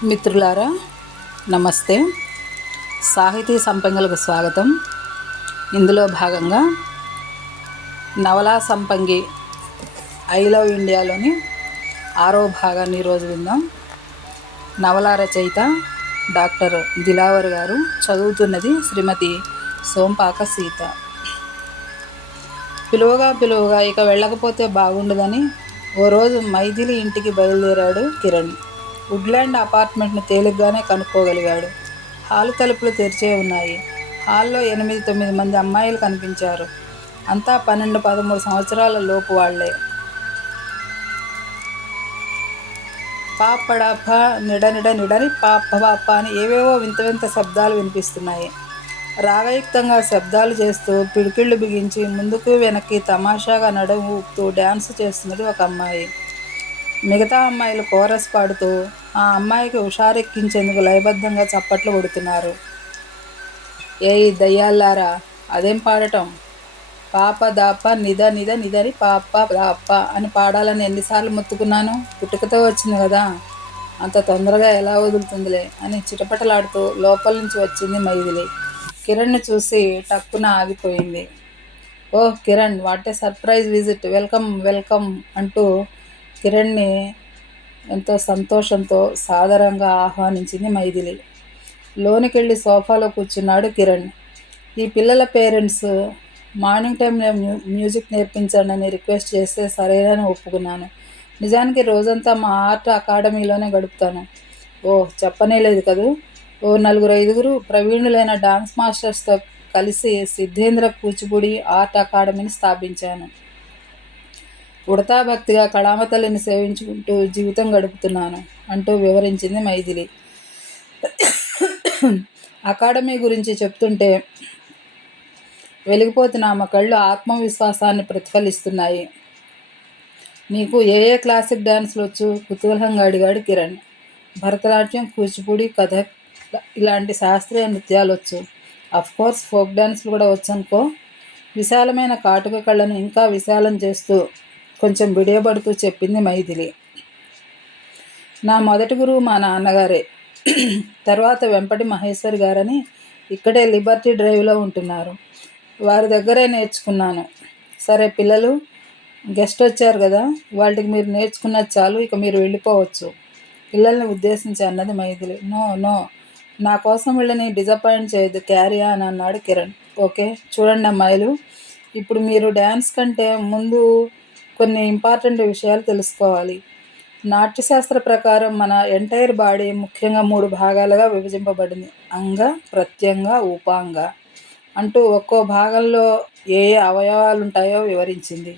మిత్రులారా నమస్తే. సాహితీ సంపంగులకు స్వాగతం. ఇందులో భాగంగా నవలా సంపంగి ఐ లవ్ ఇండియాలోని 6వ భాగాన్ని ఈరోజు విందాం. నవలా రచయిత డాక్టర్ దిలావర్ గారు, చదువుతున్నది శ్రీమతి సోంపాక సీత. పిలువగా ఇక వెళ్ళకపోతే బాగుండదని ఓ రోజు మైథిలి ఇంటికి బయలుదేరాడు కిరణ్. వుడ్లాండ్ అపార్ట్మెంట్ను తేలిగ్గానే కనుక్కోగలిగాడు. హాలు తలుపులు తెరిచే ఉన్నాయి. హాల్లో 8-9 మంది అమ్మాయిలు కనిపించారు. అంతా 12-13 సంవత్సరాల లోపు వాళ్లే. పాపడాప నిడని పాప అని ఏవేవో వింత వింత శబ్దాలు వినిపిస్తున్నాయి. రాగయుక్తంగా శబ్దాలు చేస్తూ పిడికిళ్ళు బిగించి ముందుకు వెనక్కి తమాషాగా నడుము ఊపుతూ డ్యాన్సు చేస్తున్నది ఒక అమ్మాయి. మిగతా అమ్మాయిలు కోరస్ పాడుతూ ఆ అమ్మాయికి హుషారెక్కించేందుకు లయబద్ధంగా చప్పట్లు కొడుతున్నారు. ఏయ్ దయ్యాల్లారా, అదేం పాడటం? పాప దాప నిదని పాప దాప అని పాడాలని ఎన్నిసార్లు మొత్తుకున్నాను. పుట్టుకతో వచ్చింది కదా, అంత తొందరగా ఎలా వదులుతుందిలే అని చిటపటలాడుతూ లోపల నుంచి వచ్చింది మైథిలి. కిరణ్ని చూసి టక్కున ఆగిపోయింది. Oh Kiran, what a surprise visit, welcome అంటూ కిరణ్ని ఎంతో సంతోషంతో సాదరంగా ఆహ్వానించింది మైథిలి. లోనికెళ్ళి సోఫాలో కూర్చున్నాడు కిరణ్. ఈ పిల్లల పేరెంట్స్ మార్నింగ్ టైంలో మ్యూజిక్ నేర్పించండి అని రిక్వెస్ట్ చేస్తే సరేనని ఒప్పుకున్నాను. నిజానికి రోజంతా మా ఆర్ట్ అకాడమీలోనే గడుపుతాను. ఓ చెప్పనే లేదు కదూ. ఓ 4-5 ప్రవీణులైన డాన్స్ మాస్టర్స్తో కలిసి సిద్ధేంద్ర కూచిపూడి ఆర్ట్ అకాడమీని స్థాపించాను. ఉడతా భక్తిగా కళామతల్లిని సేవించుకుంటూ జీవితం గడుపుతున్నాను అంటూ వివరించింది మైథిలి. అకాడమీ గురించి చెప్తుంటే వెలిగిపోతున్న ఆమె కళ్ళు ఆత్మవిశ్వాసాన్ని ప్రతిఫలిస్తున్నాయి. నీకు ఏ క్లాసిక్ డ్యాన్స్లు వచ్చు? కుతూహలంగా అడిగాడు కిరణ్. భరతనాట్యం, కూచిపూడి, కథక్ ఇలాంటి శాస్త్రీయ నృత్యాలు వచ్చు. అఫ్కోర్స్ ఫోక్ డ్యాన్స్లు కూడా వచ్చనుకో. విశాలమైన కాటుక కళ్ళను ఇంకా విశాలం చేస్తూ కొంచెం బిడియబడుతూ చెప్పింది మైథిలి. నా మొదటి గురువు మా నాన్నగారే. తర్వాత వెంపటి మహేశ్వరి గారని ఇక్కడే లిబర్టీ డ్రైవ్లో ఉంటున్నారు. వారి దగ్గరే నేర్చుకున్నాను. సరే పిల్లలు, గెస్ట్ వచ్చారు కదా, వాళ్ళకి మీరు నేర్చుకున్నది చాలు, ఇక మీరు వెళ్ళిపోవచ్చు పిల్లల్ని ఉద్దేశించి అన్నది మైథిలి. నో, నా కోసం వీళ్ళని డిసప్పాయింట్ చేయొద్దు, క్యారీ ఆన్ అన్నాడు కిరణ్. ఓకే, చూడండి అమ్మాయిలు, ఇప్పుడు మీరు డ్యాన్స్ కంటే ముందు కొన్ని ఇంపార్టెంట్ విషయాలు తెలుసుకోవాలి. నాట్యశాస్త్ర ప్రకారం మన ఎంటైర్ బాడీ ముఖ్యంగా 3 భాగాలుగా విభజింపబడింది. అంగ, ప్రత్యంగ, ఉపాంగ అంటూ ఒక్కో భాగంలో ఏ అవయవాలు ఉంటాయో వివరించింది.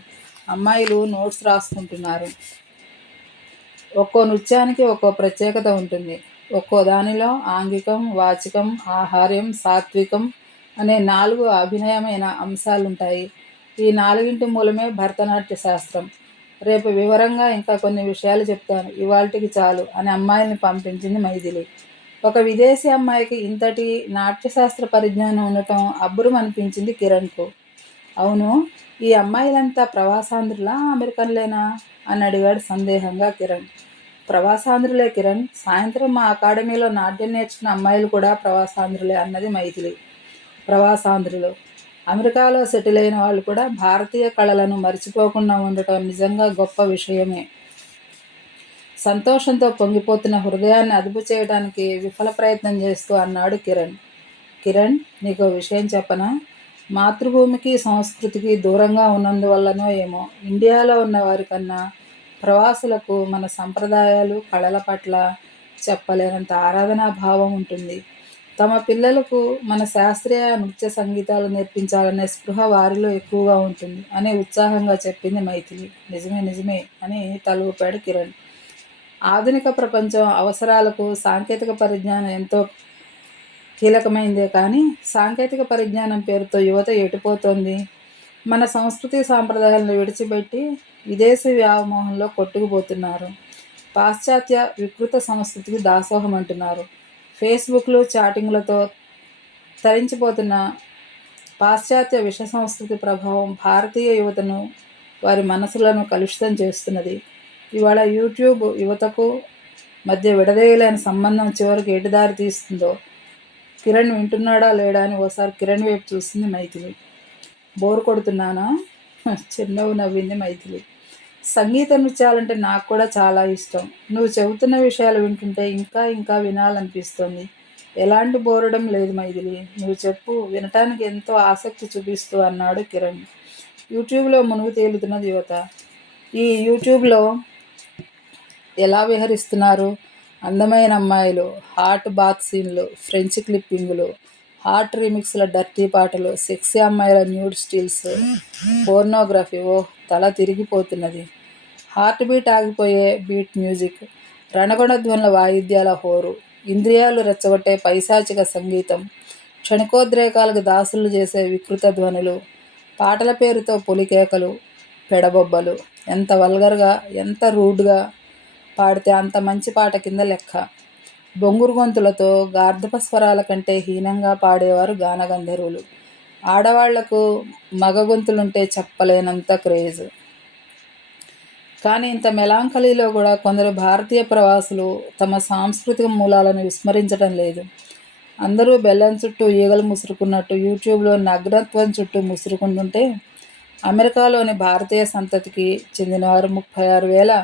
అమ్మాయిలు నోట్స్ రాసుకుంటున్నారు. ఒక్కో నృత్యానికి ఒక్కో ప్రత్యేకత ఉంటుంది. ఒక్కో దానిలో ఆంగికం, వాచికం, ఆహార్యం, సాత్వికం అనే 4 అభినయమైన అంశాలుంటాయి. ఈ 4 మూలమే భరతనాట్య శాస్త్రం. రేపు వివరంగా ఇంకా కొన్ని విషయాలు చెప్తాను, ఇవాల్టికి చాలు అని అమ్మాయిల్ని పంపించింది మైథిలి. ఒక విదేశీ అమ్మాయికి ఇంతటి నాట్యశాస్త్ర పరిజ్ఞానం ఉండటం అబ్బురమనిపించింది కిరణ్కు. అవును, ఈ అమ్మాయిలంతా ప్రవాసాంధ్రులా, అమెరికన్లేనా అని అడిగాడు సందేహంగా కిరణ్. ప్రవాసాంధ్రులే కిరణ్, సాయంత్రం మా అకాడమీలో నాట్యం నేర్చుకున్న అమ్మాయిలు కూడా ప్రవాసాంధ్రులే అన్నది మైథిలి. ప్రవాసాంధ్రులు, అమెరికాలో సెటిల్ అయిన వాళ్ళు కూడా భారతీయ కళలను మరిచిపోకుండా ఉండటం నిజంగా గొప్ప విషయమే. సంతోషంతో పొంగిపోతున్న హృదయాన్ని అదుపు చేయడానికి విఫల ప్రయత్నం చేస్తూ అన్నాడు కిరణ్. కిరణ్, నీకో విషయం చెప్పనా? మాతృభూమికి సంస్కృతికి దూరంగా ఉన్నందువల్లనో ఏమో ఇండియాలో ఉన్న వారికన్నా ప్రవాసులకు మన సంప్రదాయాలు, కళల పట్ల చెప్పలేనంత ఆరాధనా భావం ఉంటుంది. తమ పిల్లలకు మన శాస్త్రీయ నృత్య సంగీతాలు నేర్పించాలనే స్పృహ వారిలో ఎక్కువగా ఉంటుంది అని ఉత్సాహంగా చెప్పింది మైథిలి. నిజమే అని తల ఊపాడు కిరణ్. ఆధునిక ప్రపంచం అవసరాలకు సాంకేతిక పరిజ్ఞానం ఎంతో కీలకమైందే కానీ సాంకేతిక పరిజ్ఞానం పేరుతో యువత ఎటుపోతోంది? మన సంస్కృతి సాంప్రదాయాలను విడిచిపెట్టి విదేశీ వ్యామోహంలో కొట్టుకుపోతున్నారు. పాశ్చాత్య వికృత సంస్కృతికి దాసోహం అంటున్నారు. ఫేస్బుక్లు, చాటింగ్లతో తరించిపోతున్న పాశ్చాత్య విష సంస్కృతి ప్రభావం భారతీయ యువతను, వారి మనసులను కలుషితం చేస్తున్నది. ఇవాళ యూట్యూబ్ యువతకు మధ్య విడదీయలేని సంబంధం చివరికి ఎటు దారి తీస్తుందో. కిరణ్ వింటున్నాడా లేడా అని ఓసారి కిరణ్ వైపు చూసింది మైథిలి. బోరు కొడుతున్నానా? చిరునవ్వు నవ్వింది మైథిలి. సంగీత నృత్యాలంటే నాకు కూడా చాలా ఇష్టం. నువ్వు చెబుతున్న విషయాలు వింటుంటే ఇంకా ఇంకా వినాలనిపిస్తోంది. ఎలాంటి బోరడం లేదు మైథిలి. నువ్వు చెప్పు, వినటానికి ఎంతో ఆసక్తి చూపిస్తూ అన్నాడు కిరణ్. యూట్యూబ్లో మునుగు తేలుతున్నది యువత. ఈ యూట్యూబ్లో ఎలా విహరిస్తున్నారు? అందమైన అమ్మాయిలు, హాట్ బాత్ సీన్లు, ఫ్రెంచ్ క్లిప్పింగులు, హాట్ రీమిక్స్ల డర్టీ పాటలు, సెక్సీ అమ్మాయిల న్యూడ్ స్టిల్స్, పోర్నోగ్రఫీ. ఓహ్, తల తిరిగిపోతున్నది. హార్ట్ బీట్ ఆగిపోయే బీట్ మ్యూజిక్, రణగొణ ధ్వనుల వాయిద్యాల హోరు, ఇంద్రియాలు రెచ్చగొట్టే పైశాచిక సంగీతం, క్షణికోద్రేకాలకు దాసులు చేసే వికృత ధ్వనులు, పాటల పేరుతో పొలికేకలు, పెడబొబ్బలు. ఎంత వల్గర్గా, ఎంత రూడ్గా పాడితే అంత మంచి పాట కింద లెక్క. బొంగురు గొంతులతో గార్ధప స్వరాల కంటే హీనంగా పాడేవారు గానగంధర్వులు. ఆడవాళ్లకు మగ గొంతులుంటే చెప్పలేనంత క్రేజ్. కానీ ఇంత మెలాంకలీలో కూడా కొందరు భారతీయ ప్రవాసులు తమ సాంస్కృతిక మూలాలను విస్మరించడం లేదు. అందరూ బెల్లం చుట్టూ ఈగలు ముసురుకున్నట్టు యూట్యూబ్లో నగ్నత్వం చుట్టూ ముసురుకుంటుంటే, అమెరికాలోని భారతీయ సంతతికి చెందినవారు 36,000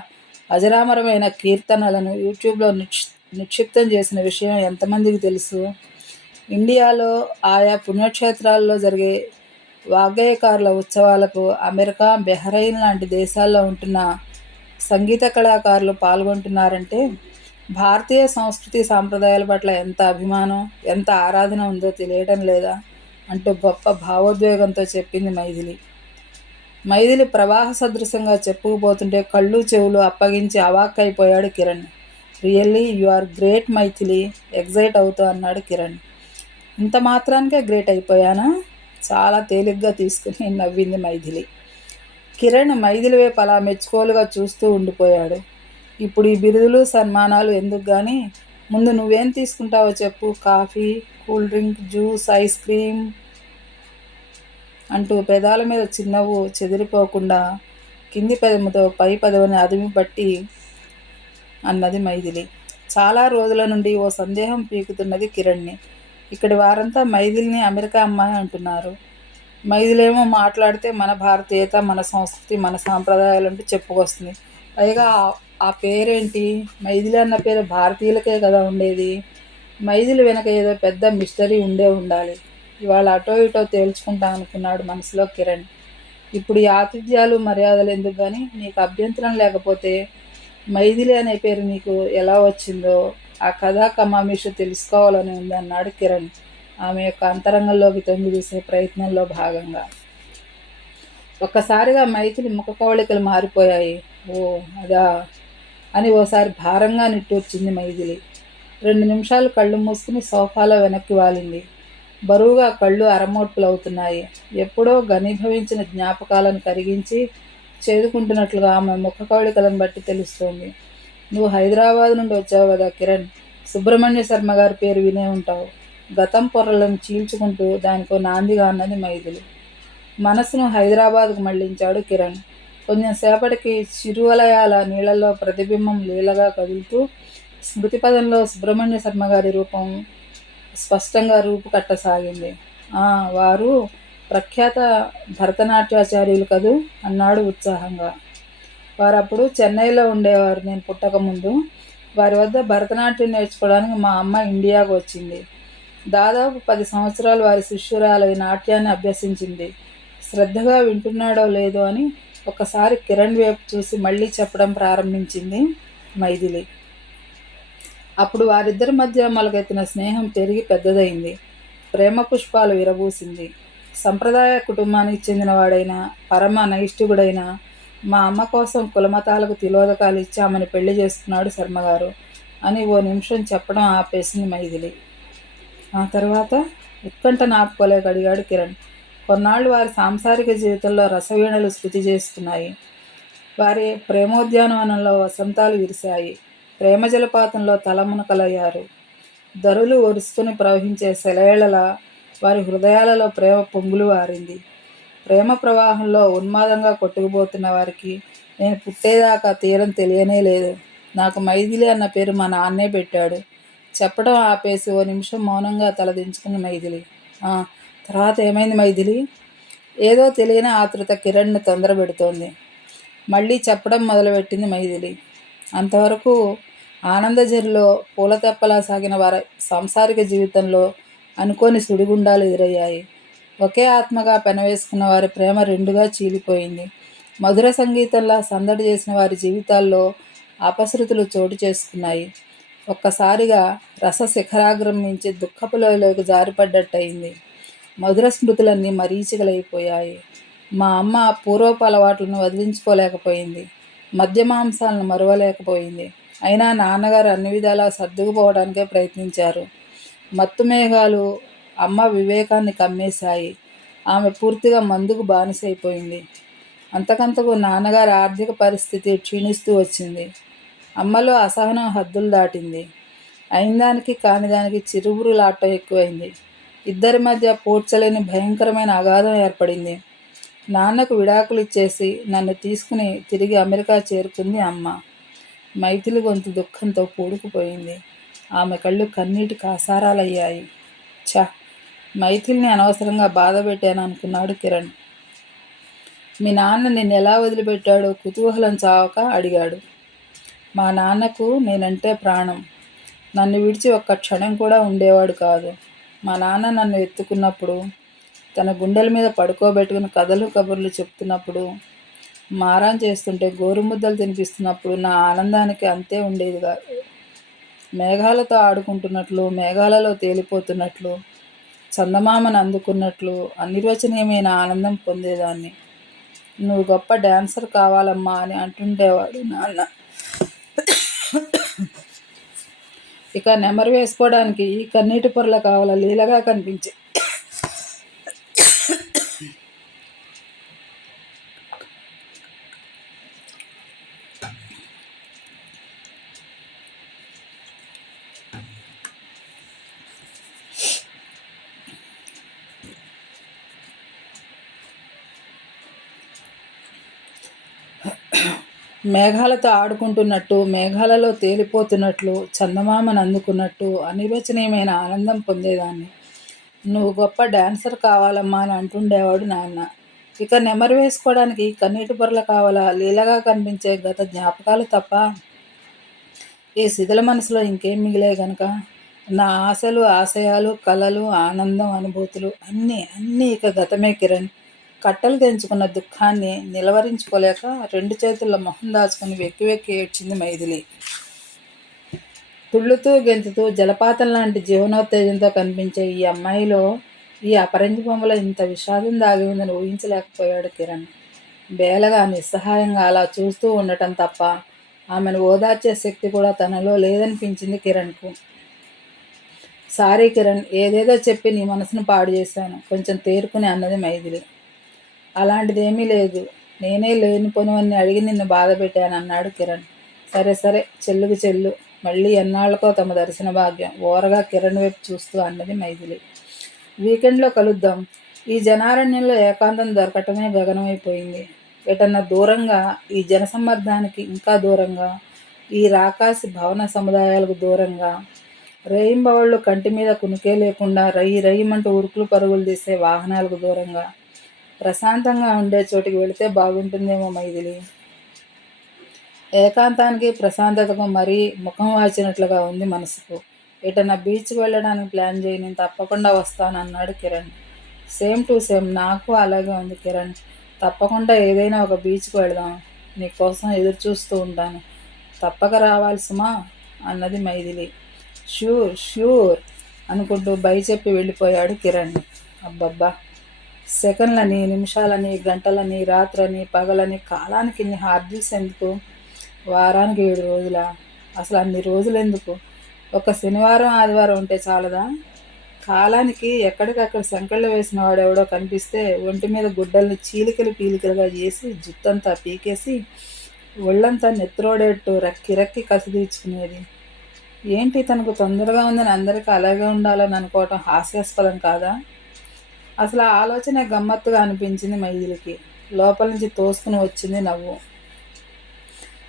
అజరామరమైన కీర్తనలను యూట్యూబ్లో నిక్షిప్తం చేసిన విషయం ఎంతమందికి తెలుసు? ఇండియాలో ఆయా పుణ్యక్షేత్రాల్లో జరిగే వాగ్గేయకారుల ఉత్సవాలకు అమెరికా, బెహ్రెయిన్ లాంటి దేశాల్లో ఉంటున్న సంగీత కళాకారులు పాల్గొంటున్నారంటే భారతీయ సంస్కృతి సాంప్రదాయాల పట్ల ఎంత అభిమానం, ఎంత ఆరాధన ఉందో తెలియడం లేదా అంటూ గొప్ప భావోద్వేగంతో చెప్పింది మైథిలి. మైథిలి ప్రవాహ సదృశంగా చెప్పుకుపోతుంటే కళ్ళు చెవులు అప్పగించి అవాక్కైపోయాడు Kiran. Really you are great Maithili, excite అవుతూ అన్నాడు కిరణ్. ఇంత మాత్రానికే గ్రేట్ అయిపోయానా? చాలా తేలిగ్గా తీసుకుని నవ్వింది మైథిలి. కిరణ్ మైథిలి వైపు అలా మెచ్చుకోలుగా చూస్తూ ఉండిపోయాడు. ఇప్పుడు ఈ బిరుదులు సన్మానాలు ఎందుకు కానీ, ముందు నువ్వేం తీసుకుంటావో చెప్పు. Coffee, cool drink, juice, ice cream అంటూ పెదాల మీద చిన్నవ్వు చెదిరిపోకుండా కింది పెదముతో పై పెదవిని అదిమి పట్టి అన్నది మైథిలి. చాలా రోజుల నుండి ఓ సందేహం పీకుతున్నది కిరణ్ని. ఇక్కడి వారంతా మైథిలిని అమెరికా అమ్మాయి అంటున్నారు. మైథిలేమో మాట్లాడితే మన భారతీయత, మన సంస్కృతి, మన సాంప్రదాయాలంటూ చెప్పుకొస్తుంది. పైగా ఆ పేరేంటి? మైథిలి అన్న పేరు భారతీయులకే కదా ఉండేది. మైథిలి వెనక ఏదో పెద్ద మిస్టరీ ఉండాలి. ఇవాళ అటో ఇటో తేల్చుకుంటా అనుకున్నాడు మనసులో కిరణ్. ఇప్పుడు ఈ ఆతిథ్యాలు మర్యాదలు ఎందుకు కానీ, నీకు అభ్యంతరం లేకపోతే మైథిలి అనే పేరు నీకు ఎలా వచ్చిందో ఆ కథా కమామిషు తెలుసుకోవాలని ఉంది అన్నాడు కిరణ్ ఆమె యొక్క అంతరంగంలోకి తొంగి చూసే ప్రయత్నంలో భాగంగా. ఒక్కసారిగా మైథిలి ముఖ కవళికలు మారిపోయాయి. ఓ అదా అని ఓసారి భారంగా నిట్టూర్చింది మైథిలి. 2 నిమిషాలు కళ్ళు మూసుకుని సోఫాలో వెనక్కి వాలింది. బరువుగా కళ్ళు అరమోడ్పులవుతున్నాయి. ఎప్పుడో ఘనీభవించిన జ్ఞాపకాలను కరిగించి చేదుకుంటున్నట్లుగా ఆమె ముఖ కవళికలను బట్టి తెలుస్తోంది. నువ్వు హైదరాబాద్ నుండి వచ్చావు కదా కిరణ్, సుబ్రహ్మణ్య శర్మ గారి పేరు వినే ఉంటావు. గతం పొరలను చీల్చుకుంటూ దానికో నాందిగా అన్నది మైథిలి. మనసును హైదరాబాద్కు మళ్లించాడు కిరణ్. కొంచెం సేపటికి చిరువలయాల నీళ్లలో ప్రతిబింబం లీలగా కదులుతూ స్మృతిపదంలో సుబ్రహ్మణ్య శర్మ గారి రూపం స్పష్టంగా రూపుకట్టసాగింది. వారు ప్రఖ్యాత భరతనాట్యాచార్యులు కదూ అన్నాడు ఉత్సాహంగా. వారప్పుడు చెన్నైలో ఉండేవారు నేను పుట్టకముందు. వారి వద్ద భరతనాట్యం నేర్చుకోవడానికి మా అమ్మ ఇండియాకు వచ్చింది. దాదాపు 10 సంవత్సరాలు వారి శిష్యురాలై నాట్యాన్ని అభ్యసించింది. శ్రద్ధగా వింటున్నాడో లేదో అని ఒకసారి కిరణ్ వైపు చూసి మళ్ళీ చెప్పడం ప్రారంభించింది మైథిలి. అప్పుడు వారిద్దరి మధ్య మొలకెత్తిన స్నేహం పెరిగి పెద్దదైంది. ప్రేమ పుష్పాలు విరబూసింది. సంప్రదాయ కుటుంబానికి చెందినవాడైన పరమ నైష్ఠికుడైన మా అమ్మ కోసం కులమతాలకు తిలోదకాలు ఇచ్చి ఆమెను పెళ్లి చేసుకున్నాడు శర్మగారు అని ఓ నిమిషం చెప్పడం ఆపేసింది మైథిలి. ఆ తర్వాత ఉత్కంఠ నాపుకోలేక అడిగాడు కిరణ్. కొన్నాళ్ళు వారి సాంసారిక జీవితంలో రసవీణలు శృతి చేస్తున్నాయి. వారి ప్రేమోద్యానవనంలో వసంతాలు విరిశాయి. ప్రేమ జలపాతంలో తలమునకలయ్యారు. దరులు ఒరుసుకుని ప్రవహించే సెలయేళ్లలా వారి హృదయాలలో ప్రేమ పొంగులు వారింది. ప్రేమ ప్రవాహంలో ఉన్మాదంగా కొట్టుకుపోతున్న వారికి నేను పుట్టేదాకా తీరం తెలియనే లేదు. నాకు మైథిలి అన్న పేరు మా నాన్నే పెట్టాడు. చెప్పడం ఆపేసి ఓ నిమిషం మౌనంగా తలదించుకుంది మైథిలి. తర్వాత ఏమైంది మైథిలి? ఏదో తెలియని ఆతృత కిరణ్ను తొందరపెడుతోంది. మళ్ళీ చెప్పడం మొదలుపెట్టింది మైథిలి. అంతవరకు ఆనందజరిలో పూలతెప్పలా సాగిన వారి సాంసారిక జీవితంలో అనుకోని సుడిగుండాలు ఎదురయ్యాయి. ఒకే ఆత్మగా పెనవేసుకున్న వారి ప్రేమ రెండుగా చీలిపోయింది. మధుర సంగీతంలా సందడి చేసిన వారి జీవితాల్లో అపశృతులు చోటు చేసుకున్నాయి. ఒక్కసారిగా రస శిఖరాగ్రం నుంచి దుఃఖపులోకి జారిపడ్డట్టయింది. మధుర స్మృతులన్నీ మరీచికలైపోయాయి. మా అమ్మ పూర్వపు అలవాట్లను వదిలించుకోలేకపోయింది. మద్య మాంసాలను మరువలేకపోయింది. అయినా నాన్నగారు అన్ని విధాలా సర్దుకుపోవడానికే ప్రయత్నించారు. మత్తు మేఘాలు అమ్మ వివేకాన్ని కమ్మేశాయి. ఆమె పూర్తిగా మందుకు బానిసైపోయింది. అంతకంతకు నాన్నగారి ఆర్థిక పరిస్థితి క్షీణిస్తూ వచ్చింది. అమ్మలో అసహనం హద్దులు దాటింది. అయినదానికి కానిదానికి చిరుబురులాటం ఎక్కువైంది. ఇద్దరి మధ్య పూడ్చలేని భయంకరమైన అగాధం ఏర్పడింది. నాన్నకు విడాకులు ఇచ్చేసి నన్ను తీసుకుని తిరిగి అమెరికా చేరుకుంది అమ్మ. మైథిలి గొంతు దుఃఖంతో పూడుకుపోయింది. ఆమె కళ్ళు కన్నీటి కాసారాలయ్యాయి. మైథిలిని అనవసరంగా బాధ పెట్టాను అనుకున్నాడు కిరణ్. మీ నాన్న నిన్ను ఎలా వదిలిపెట్టాడో కుతూహలం చావక అడిగాడు. మా నాన్నకు నేనంటే ప్రాణం. నన్ను విడిచి ఒక్క క్షణం కూడా ఉండేవాడు కాదు. మా నాన్న నన్ను ఎత్తుకున్నప్పుడు, తన గుండెల మీద పడుకోబెట్టుకుని కథలు కబుర్లు చెప్తున్నప్పుడు, మారాన్ చేస్తుంటే గోరుముద్దలు తినిపిస్తున్నప్పుడు నా ఆనందానికి అంతే ఉండేది కాదు. మేఘాలతో ఆడుకుంటున్నట్లు, మేఘాలలో తేలిపోతున్నట్లు, చందమామను అందుకున్నట్లు అనిర్వచనీయమైన ఆనందం పొందేదాన్ని. నువ్వు గొప్ప డాన్సర్ కావాలమ్మా అని అంటుండేవాడు నాన్న. ఇక నెమరు వేసుకోవడానికి ఈ కన్నీటి పొరల కావాల లీలగా కనిపించే మేఘాలతో ఆడుకుంటున్నట్టు, మేఘాలలో తేలిపోతున్నట్లు, చందమామను అందుకున్నట్టు అనిర్వచనీయమైన ఆనందం పొందేదాన్ని. నువ్వు గొప్ప డాన్సర్ కావాలమ్మా అని అంటుండేవాడు నాన్న. ఇక నెమరు వేసుకోవడానికి కన్నీటి పొరల కావాలా లీలగా కనిపించే గత జ్ఞాపకాలు తప్ప ఈ శిథిల మనసులో ఇంకేం మిగిలే గనుక నా ఆశలు, ఆశయాలు, కలలు, ఆనందం, అనుభూతులు అన్నీ ఇక గతమే కిరణ్. కట్టలు తెంచుకున్న దుఃఖాన్ని నిలవరించుకోలేక రెండు చేతుల్లో మొహం దాచుకుని వెక్కి వెక్కి ఏడ్చింది మైథిలి. తుళ్ళుతూ గెంతుతూ జలపాతం లాంటి జీవనోత్తేజంతో కనిపించే ఈ అమ్మాయిలో, ఈ అపరంజి బొమ్మలో ఇంత విషాదం దాగి ఉందని ఊహించలేకపోయాడు కిరణ్. బేలగా నిస్సహాయంగా అలా చూస్తూ ఉండటం తప్ప ఆమెను ఓదార్చే శక్తి కూడా తనలో లేదనిపించింది కిరణ్కు. సారీ కిరణ్, ఏదేదో చెప్పి నీ మనసును పాడు చేశాను, కొంచెం తేరుకుని అన్నది మైథిలి. అలాంటిదేమీ లేదు, నేనే లేనిపోనివన్నీ అడిగి నిన్ను బాధ పెట్టాను అన్నాడు కిరణ్. సరే చెల్లుకు చెల్లు, మళ్ళీ ఎన్నాళ్లకో తమ దర్శన భాగ్యం ఓరగా కిరణ్ వైపు చూస్తూ అన్నది మైథిలి. వీకెండ్లో కలుద్దాం. ఈ జనారణ్యంలో ఏకాంతం దొరకటమే గగనమైపోయింది. ఎటన్నా దూరంగా, ఈ జనసమ్మర్దానికి ఇంకా దూరంగా, ఈ రాకాసి భవన సముదాయాలకు దూరంగా, రేయింబవళ్ళు కంటి మీద కునుకే లేకుండా రయ్యి రయ్యమంటూ ఉరుకులు పరుగులు తీసే వాహనాలకు దూరంగా ప్రశాంతంగా ఉండే చోటికి వెళితే బాగుంటుందేమో మైథిలి. ఏకాంతానికి, ప్రశాంతతకు మరీ ముఖం వాచినట్లుగా ఉంది మనసుకు. ఎటన్నా బీచ్కి వెళ్ళడానికి ప్లాన్ చేయి, నేను తప్పకుండా వస్తాను అన్నాడు కిరణ్. సేమ్ టు సేమ్, నాకు అలాగే ఉంది కిరణ్. తప్పకుండా ఏదైనా ఒక బీచ్కి వెళదాం. నీకోసం ఎదురు చూస్తూ ఉంటాను. తప్పక రావాలి సుమా అన్నది మైథిలి. ష్యూర్ అనుకుంటూ బై చెప్పి వెళ్ళిపోయాడు కిరణ్. అబ్బబ్బా, సెకండ్లని, నిమిషాలని, గంటలని, రాత్రని, పగలని, కాలానికి ఇన్ని హార్డిల్స్ ఎందుకు? వారానికి 7 రోజులా? అసలు అన్ని రోజులు ఎందుకు? ఒక శనివారం, ఆదివారం ఉంటే చాలదా? కాలానికి ఎక్కడికక్కడ సంకెళ్ళు వేసిన వాడెవడో కనిపిస్తే ఒంటి మీద గుడ్డల్ని చీలికలు పీలికలుగా చేసి, జుత్తంతా పీకేసి, ఒళ్ళంతా నెత్తిరోడేట్టు రక్కి రక్కి కసి తీర్చుకునేది. ఏంటి, తనకు తొందరగా ఉందని అందరికీ అలాగే ఉండాలని అనుకోవటం హాస్యాస్పదం కాదా? అసలు ఆ ఆలోచనే గమ్మత్తుగా అనిపించింది మైథిలికి. లోపల నుంచి తోసుకుని వచ్చింది నవ్వు.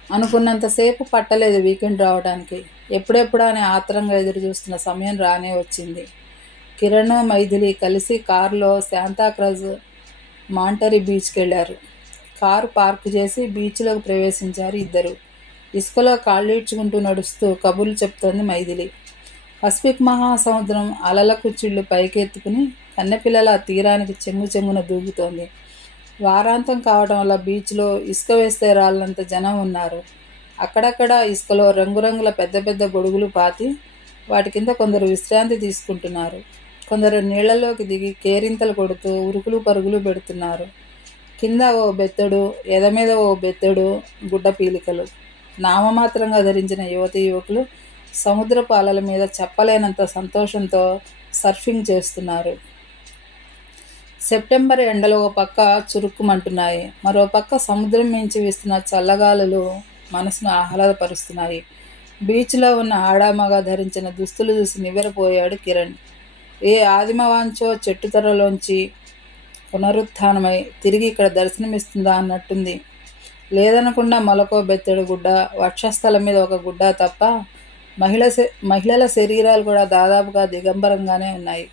అనుకున్నంతసేపు పట్టలేదు వీకెండ్ రావడానికి. ఎప్పుడెప్పుడా అని ఆత్రంగా ఎదురు చూస్తున్న సమయం రానే వచ్చింది. కిరణ్, మైథిలి కలిసి కారులో శాంతాక్రజ్ మాంటరీ బీచ్కి వెళ్ళారు. కారు పార్కు చేసి బీచ్లోకి ప్రవేశించారు ఇద్దరు. ఇసుకలో కాళ్ళీడ్చుకుంటూ నడుస్తూ కబుర్లు చెప్తోంది మైథిలి. పసిఫిక్ మహాసముద్రం అలల కుచ్చిళ్ళు పైకెత్తుకుని కన్నెపిల్లల తీరానికి చెంగు చెంగున దూకుతోంది. వారాంతం కావడం వల్ల బీచ్లో ఇసుక వేస్తే రాళ్ళంత జనం ఉన్నారు. అక్కడక్కడ ఇసుకలో రంగురంగుల పెద్ద పెద్ద గొడుగులు పాతి వాటి కింద కొందరు విశ్రాంతి తీసుకుంటున్నారు. కొందరు నీళ్లలోకి దిగి కేరింతలు కొడుతూ ఉరుకులు పరుగులు పెడుతున్నారు. కింద ఓ బెత్తడు, ఎదమీద ఓ బెత్తడు గుడ్డ పీలికలు. నామమాత్రంగా ధరించిన యువతీ యువకులు సముద్రపు అలల మీద చెప్పలేనంత సంతోషంతో సర్ఫింగ్ చేస్తున్నారు. సెప్టెంబర్ ఎండలు ఓ పక్క చురుక్కుమంటున్నాయి. మరో పక్క సముద్రం మించి వీస్తున్న చల్లగాలులు మనసును ఆహ్లాదపరుస్తున్నాయి. బీచ్లో ఉన్న ఆడామగ ధరించిన దుస్తులు చూసి నివ్వెరపోయాడు కిరణ్. ఏ ఆదిమవాంచో చెట్టుతొర్రలోంచి పునరుత్థానమై తిరిగి ఇక్కడ దర్శనమిస్తుందా అన్నట్టుంది. లేదనకుండా మొలకో బెత్తెడు గుడ్డ, వక్షస్థలం మీద ఒక గుడ్డ తప్ప మహిళల శరీరాలు కూడా దాదాపుగా దిగంబరంగానే ఉన్నాయి.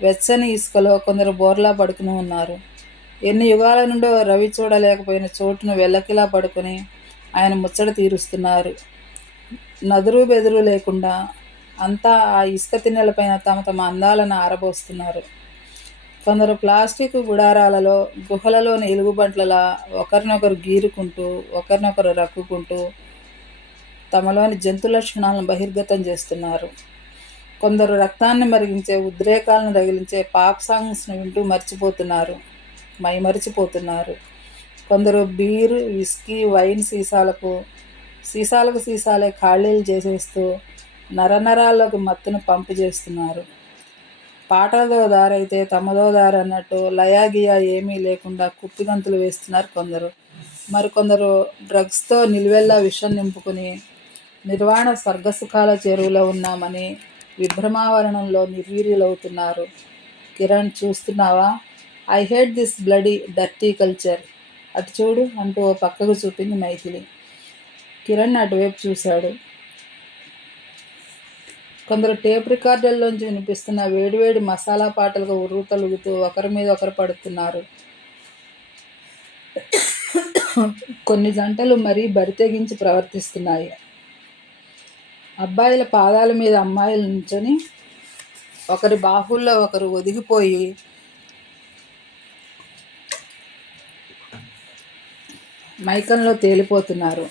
వెచ్చని ఇసుకలో కొందరు బోర్లా పడుకుని ఉన్నారు. ఎన్ని యుగాల నుండో రవి చూడలేకపోయిన చోటును వెల్లకిలా పడుకొని ఆయన ముచ్చట తీరుస్తున్నారు. నదురు బెదురు లేకుండా అంతా ఆ ఇసుక తిన్నెలపైన తమ తమ అందాలను ఆరబోస్తున్నారు. కొందరు ప్లాస్టిక్ గుడారాలలో, గుహలలోని ఎలుగుబంట్లలా ఒకరినొకరు గీరుకుంటూ, ఒకరినొకరు రక్కుకుంటూ తమలోని జంతు లక్షణాలను బహిర్గతం చేస్తున్నారు. కొందరు రక్తాన్ని మరిగించే, ఉద్రేకాలను రగిలించే పాప్ సాంగ్స్ను వింటూ మైమరిచిపోతున్నారు. కొందరు బీర్, విస్కీ, వైన్ సీసాలకు సీసాలే ఖాళీలు చేసేస్తూ నరనరాల్లోకి మత్తును పంపు చేస్తున్నారు. పాటలదో దారైతే తమదో దారి అన్నట్టు లయాగియా ఏమీ లేకుండా కుప్పిగంతులు వేస్తున్నారు కొందరు. మరికొందరు డ్రగ్స్తో నిలువెల్లా విషం నింపుకుని నిర్వాణ స్వర్గసుఖాల చెరువులో ఉన్నామని విభ్రమావరణంలో నిర్వీర్యులవుతున్నారు. కిరణ్, చూస్తున్నావా? I hate this bloody dirty culture. అటు చూడు అంటూ ఓ పక్కకు చూపింది మైథిలి. కిరణ్ అటువైపు చూశాడు. కొందరు టేప్ రికార్డర్లోంచి వినిపిస్తున్న వేడివేడి మసాలా పాటలకు ఉర్రూతలుగుతూ ఒకరి మీద ఒకరు పడుతున్నారు. కొన్ని జంటలు మరీ బరితెగించి ప్రవర్తిస్తున్నాయి. అబ్బాయిల పాదాల మీద అమ్మాయిలు నుంచొని ఒకరి బాహుల్లో ఒకరు ఒదిగిపోయి మైకంలో తేలిపోతున్నారు.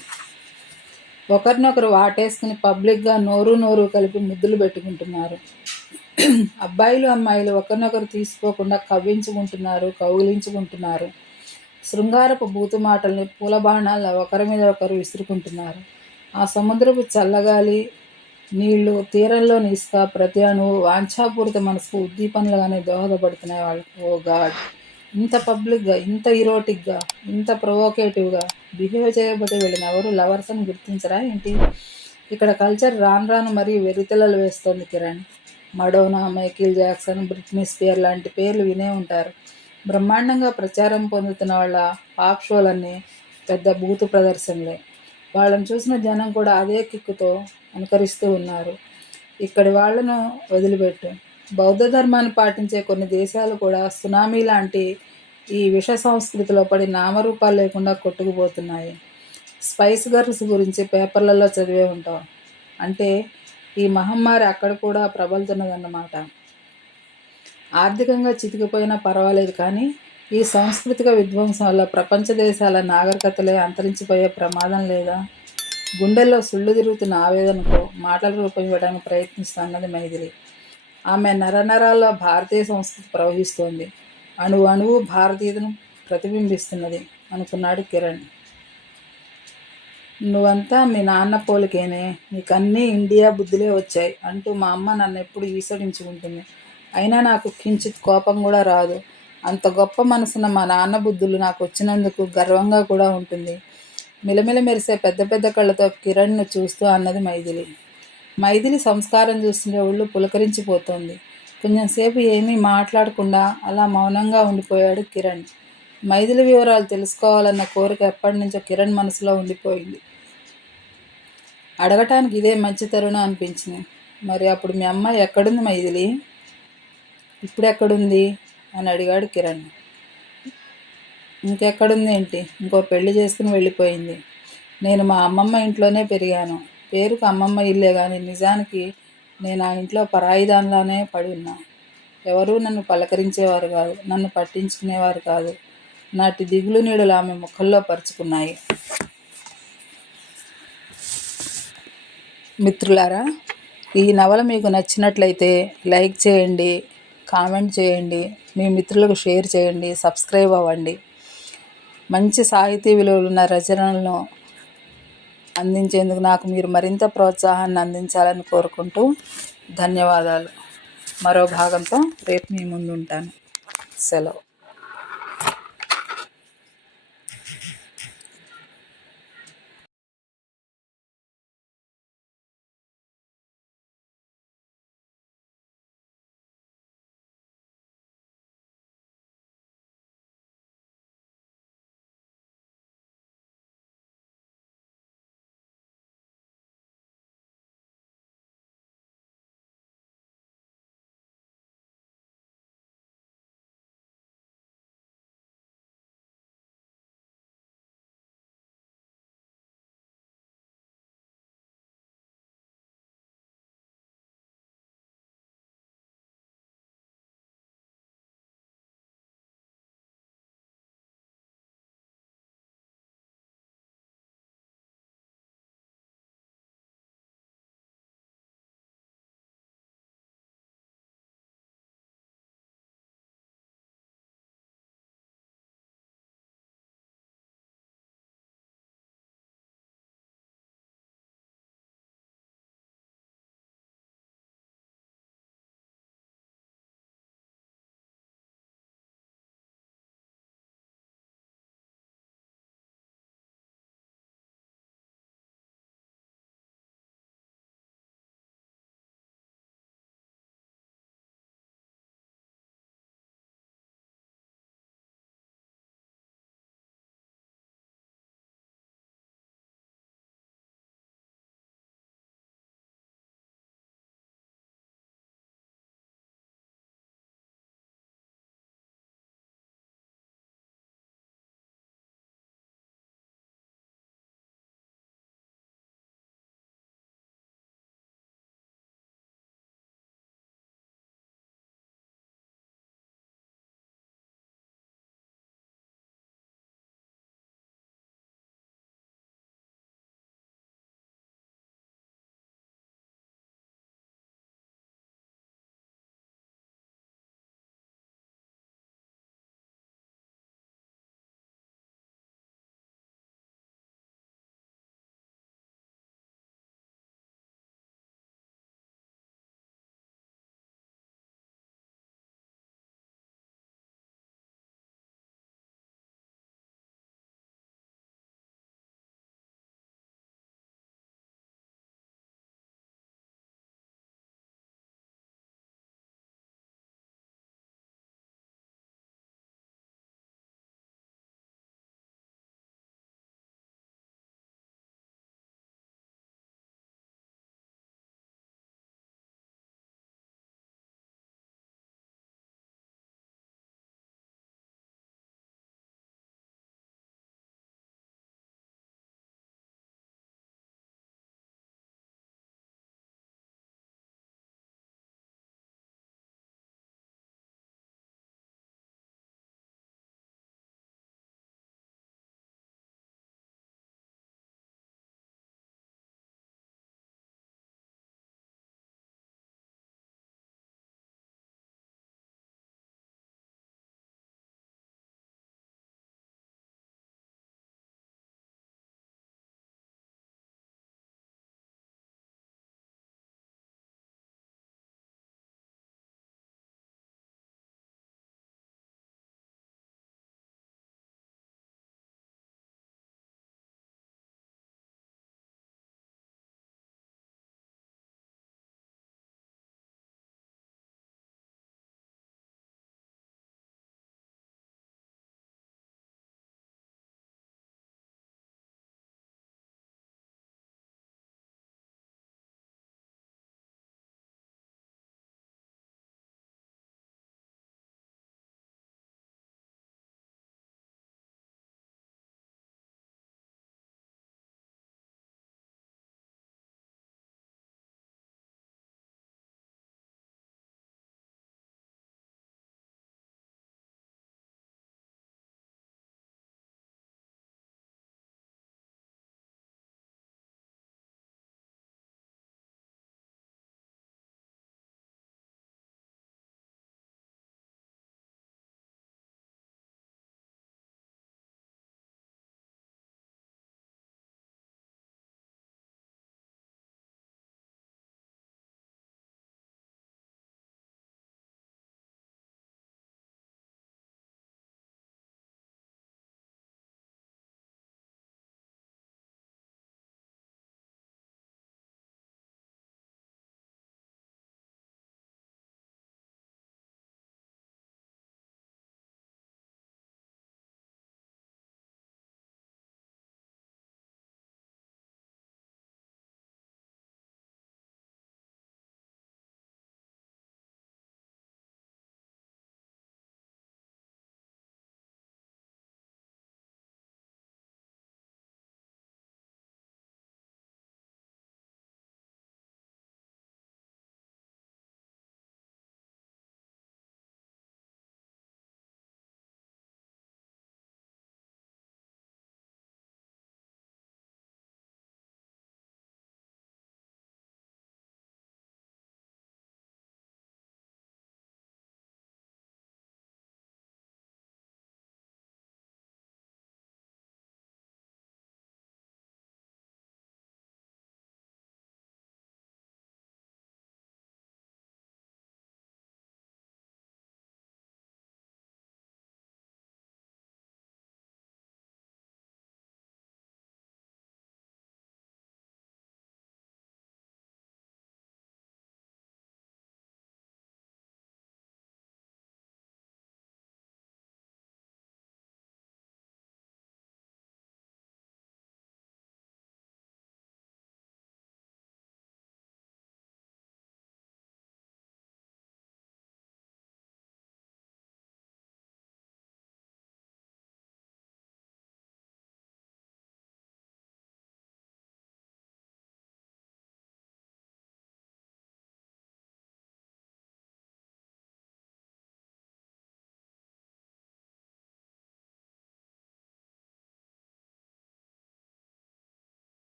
ఒకరినొకరు వాటేసుకుని పబ్లిక్గా నోరు కలిపి ముద్దులు పెట్టుకుంటున్నారు. అబ్బాయిలు అమ్మాయిలు ఒకరినొకరు తీసుకోకుండా కవ్వించుకుంటున్నారు, కౌగిలించుకుంటున్నారు. శృంగారపు బూతు మాటల్ని పూలబాణాల ఒకరి మీద ఒకరు విసురుకుంటున్నారు. ఆ సముద్రపు చల్లగాలి, నీళ్లు, తీరంలోని ఇసుక ప్రతి అణువు వాంఛాపూరిత మనసుకు ఉద్దీపనలుగానే దోహదపడుతున్నాయి వాళ్ళకు. ఓ గాడ్! ఇంత పబ్లిక్గా, ఇంత ఇరోటిక్గా, ఇంత ప్రొవోకేటివ్గా బిహేవ్ చేయబోతే వీళ్ళని ఎవరు లవర్స్ అని గుర్తించరా ఏంటి? ఇక్కడ కల్చర్ రాను రాను మరీ వెర్రితెల్లలు వేస్తోంది Kiran. Madonna, Michael Jackson, Britney Spear లాంటి పేర్లు వినే ఉంటారు. బ్రహ్మాండంగా ప్రచారం పొందుతున్న వాళ్ళ పాప్ షోలన్నీ పెద్ద బూతు ప్రదర్శనలే. వాళ్ళని చూసిన జనం కూడా అదే కిక్కుతో అనుకరిస్తూ ఉన్నారు. ఇక్కడి వాళ్లను వదిలిపెట్టు. బౌద్ధ ధర్మాన్ని పాటించే కొన్ని దేశాలు కూడా సునామీ లాంటి ఈ విష సంస్కృతిలో పడి నామరూపాలు లేకుండా కొట్టుకుపోతున్నాయి. స్పైస్ గర్ల్స్ గురించి పేపర్లలో చదివే ఉంటాం. అంటే ఈ మహమ్మారి అక్కడ కూడా ప్రబలుతున్నదన్నమాట. ఆర్థికంగా చితికిపోయినా పర్వాలేదు, కానీ ఈ సాంస్కృతిక విధ్వంసం వల్ల ప్రపంచ దేశాల నాగరికతలే అంతరించిపోయే ప్రమాదం లేదా? గుండెల్లో సుళ్ళు తిరుగుతున్న ఆవేదనకు మాటల రూపం ఇవ్వడానికి ప్రయత్నిస్తున్నది మైథిలి. ఆమె నరనరాల్లో భారతీయ సంస్కృతి ప్రవహిస్తోంది. అణువు అణువు భారతీయతను ప్రతిబింబిస్తున్నది అనుకున్నాడు కిరణ్. నువ్వంతా మీ నాన్న పోలికేనే, నీకన్నీ ఇండియా బుద్ధులే వచ్చాయి అంటూ మా అమ్మ నన్ను ఎప్పుడు ఈసడించుకుంటుంది. అయినా నాకు కించిత్ కోపం కూడా రాదు. అంత గొప్ప మనసున్న మా నాన్న బుద్ధులు నాకు వచ్చినందుకు గర్వంగా కూడా ఉంటుంది. మిలమిల మెరిసే పెద్ద పెద్ద కళ్ళతో కిరణ్ను చూస్తూ అన్నది మైథిలి. మైథిలి సంస్కారం చూస్తుంటే ఒళ్ళు పులకరించిపోతోంది. కొంచెంసేపు ఏమీ మాట్లాడకుండా అలా మౌనంగా ఉండిపోయాడు కిరణ్. మైథిలి వివరాలు తెలుసుకోవాలన్న కోరిక ఎప్పటి నుంచో కిరణ్ మనసులో ఉండిపోయింది. అడగటానికి ఇదే మంచి తరుణం అనిపించింది. మరి అప్పుడు మీ అమ్మాయి ఎక్కడుంది మైథిలి? ఇప్పుడు ఎక్కడుంది అని అడిగాడు కిరణ్. ఇంకెక్కడుంది ఏంటి, ఇంకో పెళ్లి చేసుకుని వెళ్ళిపోయింది. నేను మా అమ్మమ్మ ఇంట్లోనే పెరిగాను. పేరుకు అమ్మమ్మ ఇల్లే కానీ నిజానికి నేను ఆ ఇంట్లో పరాయిదానిలానే పడి ఉన్నా. ఎవరూ నన్ను పలకరించేవారు కాదు, నన్ను పట్టించుకునేవారు కాదు. నాటి దిగులు నీడలు ఆమె ముఖంలో పరుచుకున్నాయి. మిత్రులారా, ఈ నవల మీకు నచ్చినట్లయితే లైక్ చేయండి, కామెంట్ చేయండి, మీ మిత్రులకు షేర్ చేయండి, సబ్స్క్రైబ్ అవ్వండి. మంచి సాహితీ విలువలున్న రచనలను అందించేందుకు నాకు మీరు మరింత ప్రోత్సాహాన్ని అందించాలని కోరుకుంటూ ధన్యవాదాలు. మరో భాగంతో రేపు మీ ముందు ఉంటాను. సెలవు.